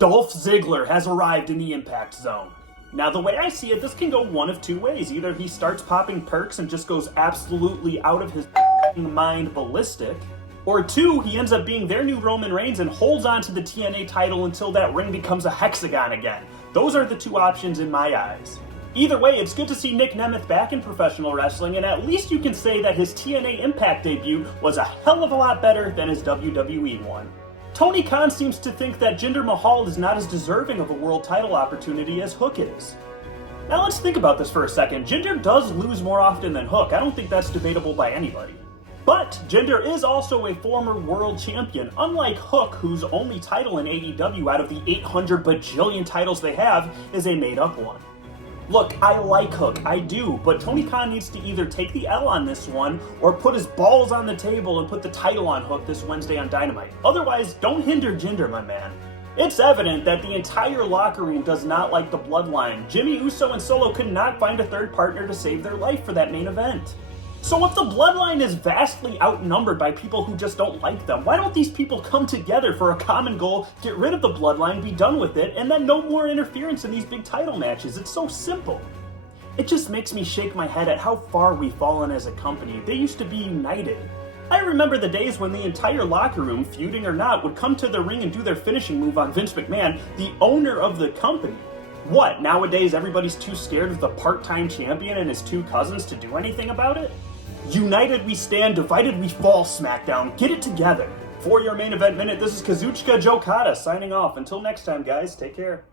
Dolph Ziggler has arrived in the Impact Zone. Now, the way I see it, this can go one of two ways. Either he starts popping perks and just goes absolutely out of his mind ballistic, or two, he ends up being their new Roman Reigns and holds on to the TNA title until that ring becomes a hexagon again. Those are the two options in my eyes. Either way, it's good to see Nick Nemeth back in professional wrestling, and at least you can say that his TNA Impact debut was a hell of a lot better than his WWE one. Tony Khan seems to think that Jinder Mahal is not as deserving of a world title opportunity as Hook is. Now let's think about this for a second. Jinder does lose more often than Hook. I don't think that's debatable by anybody. But Jinder is also a former world champion, unlike Hook, whose only title in AEW out of the 800 bajillion titles they have is a made-up one. Look, I like Hook, I do, but Tony Khan needs to either take the L on this one or put his balls on the table and put the title on Hook this Wednesday on Dynamite. Otherwise, don't hinder Jinder, my man. It's evident that the entire locker room does not like the Bloodline. Jimmy Uso and Solo could not find a third partner to save their life for that main event. So if the Bloodline is vastly outnumbered by people who just don't like them, why don't these people come together for a common goal, get rid of the Bloodline, be done with it, and then no more interference in these big title matches? It's so simple. It just makes me shake my head at how far we've fallen as a company. They used to be united. I remember the days when the entire locker room, feuding or not, would come to the ring and do their finishing move on Vince McMahon, the owner of the company. What, nowadays everybody's too scared of the part-time champion and his two cousins to do anything about it? United we stand, divided we fall, SmackDown. Get it together. For your main event minute, this is Kazuchika Jokata signing off. Until next time, guys, take care.